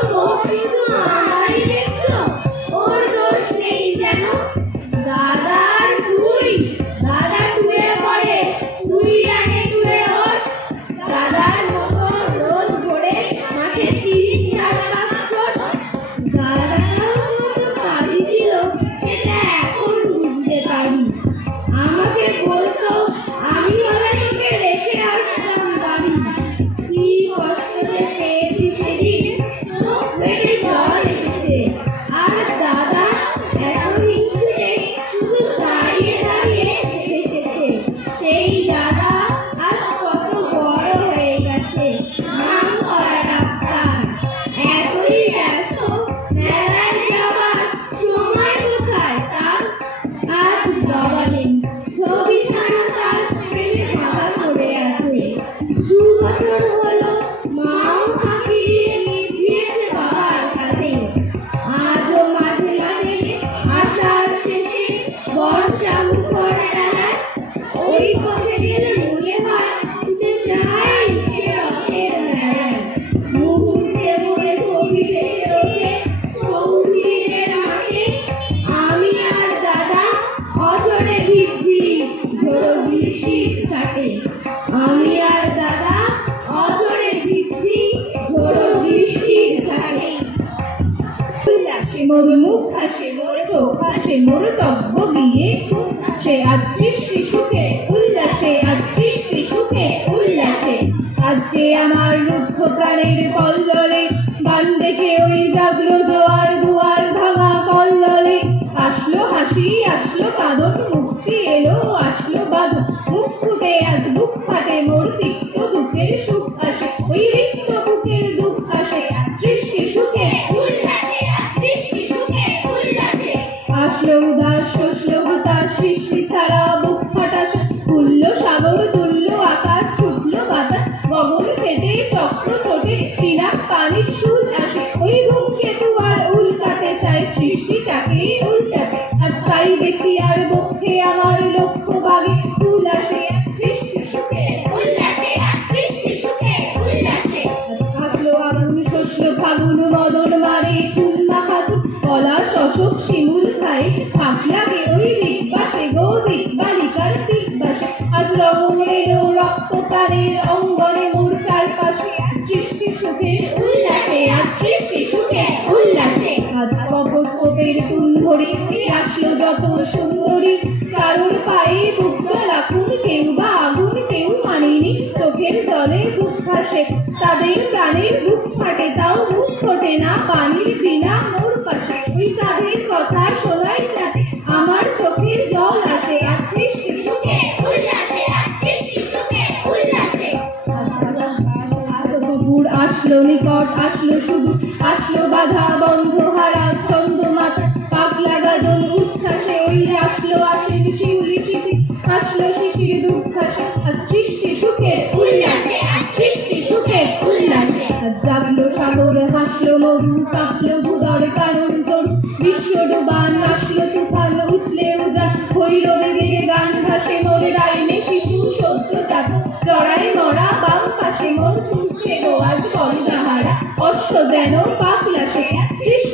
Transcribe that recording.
আজকে আমার রুদ্ধ প্রাণের কল্লোলে গান দেখে ওই জাগলো জোয়ার দুয়ার ভাঙা কল্লোলে। আসলো হাসি আসলো কাঁদন মুক্তি এলো আসলো বাঁধন মুখ ফুটে আজ বুক ফাটে মোর তিক্ত দুঃখের সুখ আসে ওই রিক্ত বুকের দুঃখ আসে সৃষ্টি সুখে উল্লাসে সৃষ্টি সুখে উল্লাসে। আসলো উদাস শোষলো হতাশ সৃষ্টি ছাড়া বুক ফাটা তুল্য সাগর তুল্য আকাশ ছুটলো বাতাস গগন ফেটে চক্র ছোটে পিনাক পানির সুল আসে ওই ধূমকেতু আর উল্কাতে চায় সৃষ্টিটাকে উল্টাতে। আজ তাই দেখি আর বক্ষে আমার লক্ষ্য বাগে ফুল আসে সৃষ্টি সুখে উল্লাসে সৃষ্টি সুখে উল্লাসে। আসলো আগুন শস্য ফাগুন মদন মারে ফুল মাখাতু পলাশ অশোক শিমুল খাই ফাঁক লাগে ওই দিকবাসে গো দিকবালিকার দিকবাসে। আজ রঙ এলো রক্ত প্রাণের অঙ্গনে মোর চারপাশে সৃষ্টি সুখে উল্লাসে সৃষ্টি সুখে উল্লাসে। আজ কবর কোপের তুলভরি আসলো যত সুন্দরী কারোর পায়ে বুকটা রাখুন কেউ বা আগুন কেউ মানেনি চোখের জলে বুক ভাসে তাদের প্রাণের বুক ফাটে তাও মুখ ফোটে না পানির বিনা মোর পাশে ওই তাদের কথা শোনাই যাতে আমার চোখের জল আসে সৃষ্টি সুখে উল্লাসে সৃষ্টি সুখে উল্লাসে। আসলো নিকট আসলো শুধু আসলো বাধা বন্ধ হারা ছন্দ মাথা পাগলা গাজন উচ্ছ্বাসে ওই আসলো আসেন শিউলি শিথি আসলো শিশির দুঃখাসে সৃষ্টি সুখে উল্লাসে সৃষ্টি সুখে উল্লাসে। জাগলো সাগর হাসলো মরু কাঁপলো ভূদর কারণ তরু বিশ্ব ডোবান আসলো তুফান উছলে উজান ভৈরবে গিয়ে গান ভাসে মোর ডাইনে শিশু সদ্য চাপ জড়াই মরা বাম পাশে মোর ছুটছে গো আজ করুণাহারা অশ্ব যেন পাগলা সে